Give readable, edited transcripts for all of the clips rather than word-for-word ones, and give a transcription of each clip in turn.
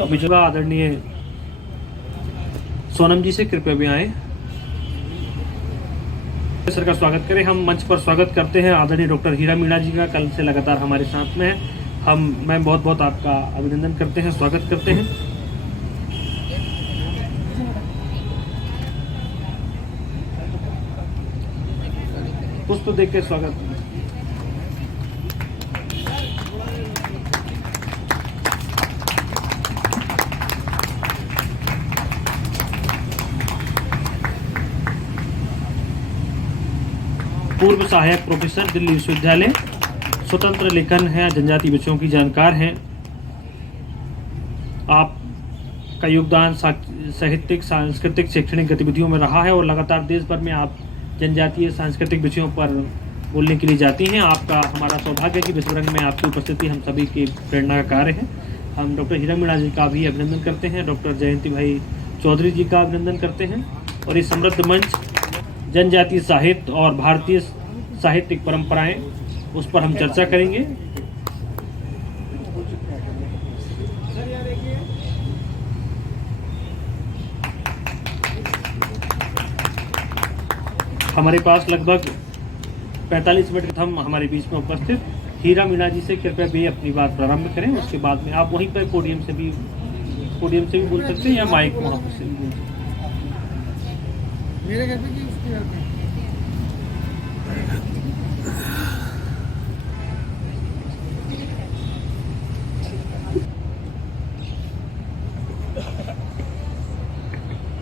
विजया आदरणीय सोनम जी से कृपया भी आए सर का स्वागत करें। हम मंच पर स्वागत करते हैं आदरणीय डॉक्टर हीरा मीणा जी का, कल से लगातार हमारे साथ में है। मैं बहुत बहुत आपका अभिनंदन करते हैं, स्वागत करते हैं। पुष्प देख के स्वागत। पूर्व सहायक प्रोफेसर, दिल्ली विश्वविद्यालय, स्वतंत्र लेखन है, जनजातीय विषयों की जानकार हैं। आपका योगदान साहित्यिक, सांस्कृतिक, शैक्षणिक गतिविधियों में रहा है और लगातार देश भर में आप जनजातीय सांस्कृतिक विषयों पर बोलने के लिए जाती हैं। आपका हमारा सौभाग्य है कि विश्वरंग में आपकी उपस्थिति हम सभी की प्रेरणा का कार्य है। हम डॉक्टर हीरा मीणा जी का भी अभिनंदन करते हैं, डॉक्टर जयंती भाई चौधरी जी का अभिनंदन करते हैं। और ये समृद्ध मंच जनजातीय साहित्य और भारतीय साहित्यिक परंपराएं, उस पर हम चर्चा करेंगे। हमारे पास लगभग 45 मिनट हम हमारे बीच में उपस्थित हीरा मीणा जी से कृपया भी अपनी बात प्रारंभ करें। उसके बाद में आप वहीं पर पोडियम से भी बोल सकते हैं या माइक वहाँ पर से भी बोल सकते हैं। मेरे घर पे की उसके घर पे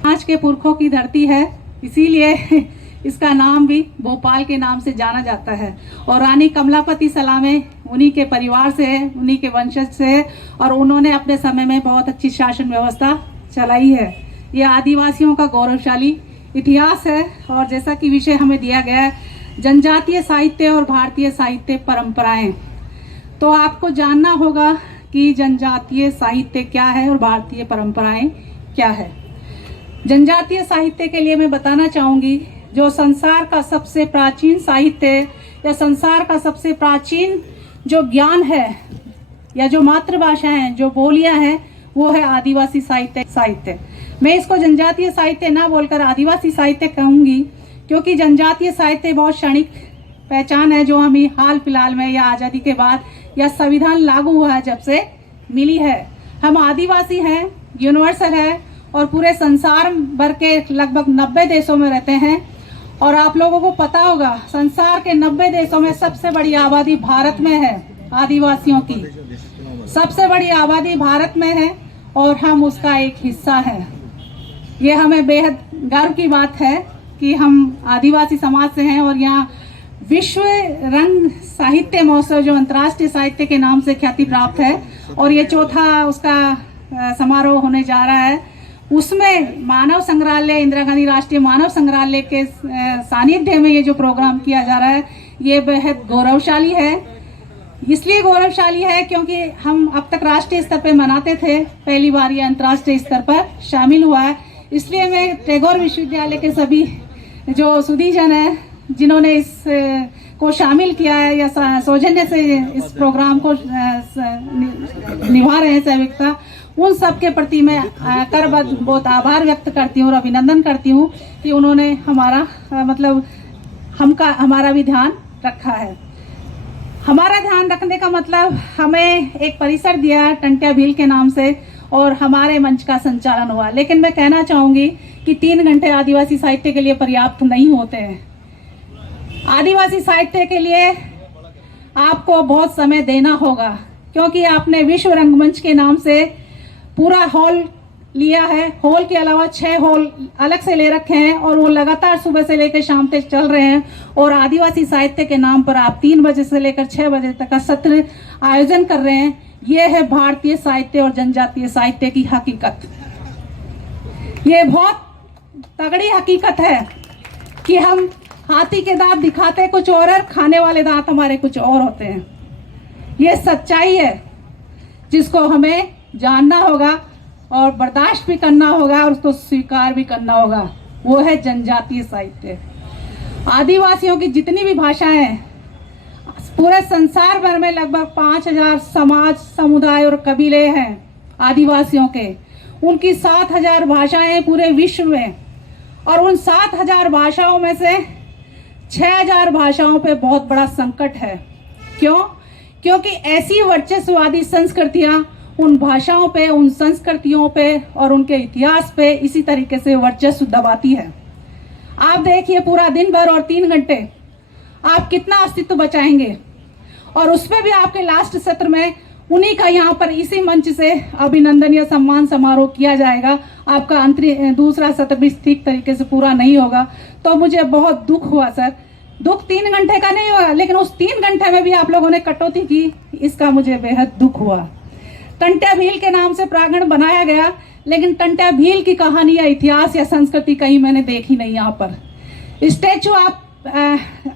आज के पुरखों की धरती है, इसीलिए इसका नाम भी भोपाल के नाम से जाना जाता है। और रानी कमलापति सलामे उन्हीं के परिवार से है, उन्हीं के वंशज से है और उन्होंने अपने समय में बहुत अच्छी शासन व्यवस्था चलाई है। ये आदिवासियों का गौरवशाली इतिहास है। और जैसा कि विषय हमें दिया गया है जनजातीय साहित्य और भारतीय साहित्य परंपराएं, तो आपको जानना होगा कि जनजातीय साहित्य क्या है और भारतीय परंपराएं क्या है। जनजातीय साहित्य के लिए मैं बताना चाहूंगी, जो संसार का सबसे प्राचीन साहित्य या संसार का सबसे प्राचीन जो ज्ञान है या जो मातृभाषा है, जो बोलियां हैं, वो है आदिवासी साहित्य। मैं इसको जनजातीय साहित्य ना बोलकर आदिवासी साहित्य कहूंगी, क्योंकि जनजातीय साहित्य बहुत क्षणिक पहचान है जो हमें हाल फिलहाल में या आज़ादी के बाद या संविधान लागू हुआ है जब से मिली है। हम आदिवासी हैं, यूनिवर्सल है और पूरे संसार भर के लगभग 90 देशों में रहते हैं। और आप लोगों को पता होगा संसार के 90 देशों में सबसे बड़ी आबादी भारत में है। आदिवासियों की सबसे बड़ी आबादी भारत में है और हम उसका एक हिस्सा है। ये हमें बेहद गर्व की बात है कि हम आदिवासी समाज से हैं। और यहाँ विश्व रंग साहित्य महोत्सव जो अंतर्राष्ट्रीय साहित्य के नाम से ख्याति प्राप्त है और ये चौथा उसका समारोह होने जा रहा है, उसमें मानव संग्रहालय, इंदिरा गांधी राष्ट्रीय मानव संग्रहालय के सानिध्य में ये जो प्रोग्राम किया जा रहा है, ये बेहद गौरवशाली है। इसलिए गौरवशाली है क्योंकि हम अब तक राष्ट्रीय स्तर पर मनाते थे, पहली बार ये अंतर्राष्ट्रीय स्तर पर शामिल हुआ है। इसलिए मैं टैगोर विश्वविद्यालय के सभी जो सुधीजन हैं जिन्होंने इस को शामिल किया है या सौजन्य से इस प्रोग्राम को निभा रहे हैं सहभागिता, उन सब के प्रति मैं करबद्ध बहुत आभार व्यक्त करती हूँ और अभिनंदन करती हूँ कि उन्होंने हमारा भी ध्यान रखा है। हमारा ध्यान रखने का मतलब हमें एक परिसर दिया टंट्या भील के नाम से और हमारे मंच का संचालन हुआ। लेकिन मैं कहना चाहूंगी कि 3 घंटे आदिवासी साहित्य के लिए पर्याप्त नहीं होते हैं। आदिवासी साहित्य के लिए आपको बहुत समय देना होगा, क्योंकि आपने विश्व रंगमंच के नाम से पूरा हॉल लिया है। हॉल के अलावा 6 हॉल अलग से ले रखे हैं और वो लगातार सुबह से लेकर शाम तक चल रहे हैं। और आदिवासी साहित्य के नाम पर आप 3 बजे से लेकर 6 बजे तक का सत्र आयोजन कर रहे हैं। ये है भारतीय साहित्य और जनजातीय साहित्य की हकीकत। ये बहुत तगड़ी हकीकत है कि हम हाथी के दांत दिखाते कुछ और खाने वाले दांत हमारे कुछ और होते हैं। ये सच्चाई है जिसको हमें जानना होगा और बर्दाश्त भी करना होगा और उसको स्वीकार भी करना होगा। वो है जनजातीय साहित्य। आदिवासियों की जितनी भी भाषाएं हैं, पूरे संसार भर में लगभग 5000 समाज, समुदाय और कबीले हैं। आदिवासियों के। उनकी 7,000 भाषाएं हैं पूरे विश्व में, और उन 7,000 भाषाओं में से 6,000 भाषाओं पे बहुत बड़ा संकट है। क्यों? क्योंकि ऐसी वर्चस्ववादी संस्कृतियां उन भाषाओं पे, उन संस्कृतियों पे और उनके इतिहास पे इसी तरीके से वर्चस्व दबाती है। आप देखिए, पूरा दिन भर और 3 घंटे आप कितना अस्तित्व बचाएंगे, और उसमें भी आपके लास्ट सत्र में उन्हीं का यहाँ पर इसी मंच से अभिनंदनीय सम्मान समारोह किया जाएगा। आपका दूसरा सत्र भी ठीक तरीके से पूरा नहीं होगा, तो मुझे बहुत दुख हुआ सर। दुख 3 घंटे का नहीं होगा, लेकिन उस 3 घंटे में भी आप लोगों ने कटौती की, इसका मुझे बेहद दुख हुआ। टंट्या भील के नाम से प्रांगण बनाया गया, लेकिन टंट्या भील की कहानी या इतिहास या संस्कृति कहीं मैंने देखी नहीं। यहाँ पर स्टैचू आप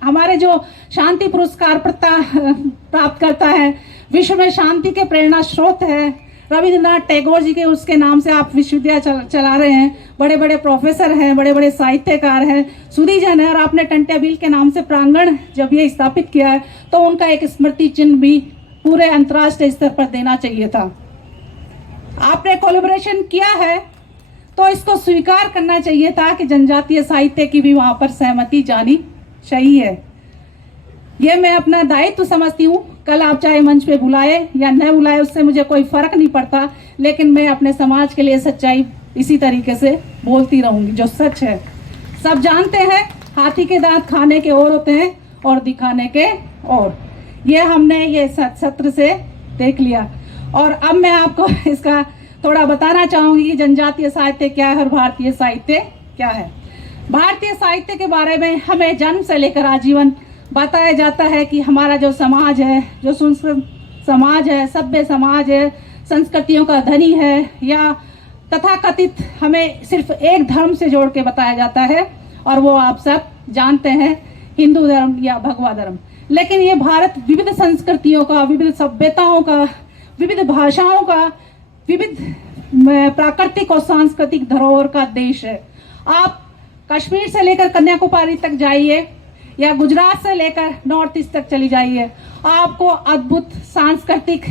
हमारे जो शांति पुरस्कार प्राप्त करता है, विश्व में शांति के प्रेरणा स्रोत है, रविंद्रनाथ टैगोर जी के उसके नाम से आप विश्वविद्यालय चला रहे हैं, बड़े बड़े प्रोफेसर हैं, बड़े बड़े साहित्यकार हैं, सुधीजन है, और आपने टंट्या भील के नाम से प्रांगण जब ये स्थापित किया है तो उनका एक स्मृति चिन्ह भी पूरे अंतर्राष्ट्रीय स्तर पर देना चाहिए था। आपने कोलैबोरेशन किया है तो इसको स्वीकार करना चाहिए था कि जनजातीय साहित्य की भी वहां पर सहमति जानी चाहिए। ये मैं अपना दायित्व समझती हूँ। कल आप चाहे मंच पे बुलाए या न बुलाए, उससे मुझे कोई फर्क नहीं पड़ता, लेकिन मैं अपने समाज के लिए सच्चाई इसी तरीके से बोलती रहूंगी, जो सच है। सब जानते हैं हाथी के दांत खाने के और होते हैं और दिखाने के और। ये हमने ये सत्र से देख लिया, और अब मैं आपको इसका थोड़ा बताना चाहूंगी कि जनजातीय साहित्य क्या है और भारतीय साहित्य क्या है। भारतीय साहित्य के बारे में हमें जन्म से लेकर आजीवन बताया जाता है कि हमारा जो समाज है, जो संस्कृत समाज है, सभ्य समाज है, संस्कृतियों का धनी है, या तथाकथित हमें सिर्फ एक धर्म से जोड़ के बताया जाता है, और वो आप सब जानते हैं, हिंदू धर्म या भगवा धर्म। लेकिन ये भारत विविध संस्कृतियों का, विविध सभ्यताओं का, विविध भाषाओं का, विविध प्राकृतिक और सांस्कृतिक धरोहर का देश है। आप कश्मीर से लेकर कन्याकुमारी तक जाइए या गुजरात से लेकर नॉर्थ ईस्ट तक चली जाइए, आपको अद्भुत सांस्कृतिक,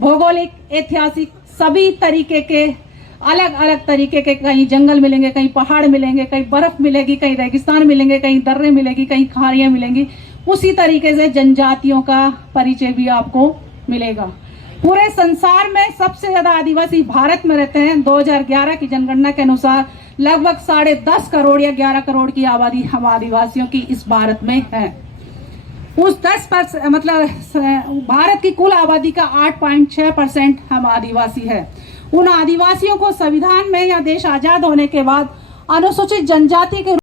भौगोलिक, ऐतिहासिक सभी तरीके के अलग अलग तरीके के, कहीं जंगल मिलेंगे, कहीं पहाड़ मिलेंगे, कहीं बर्फ मिलेगी, कहीं रेगिस्तान मिलेंगे, कहीं दर्रे मिलेगी, कहीं खाड़ियां मिलेंगी। उसी तरीके से जनजातियों का परिचय भी आपको मिलेगा। पूरे संसार में सबसे ज्यादा आदिवासी भारत में रहते हैं। 2011 की जनगणना के अनुसार लगभग 10.5 करोड़ या 11 करोड़ की आबादी हम आदिवासियों की इस भारत में है। उस 10% मतलब भारत की कुल आबादी का 8.6% हम आदिवासी है। उन आदिवासियों को संविधान में या देश आजाद होने के बाद अनुसूचित जनजाति के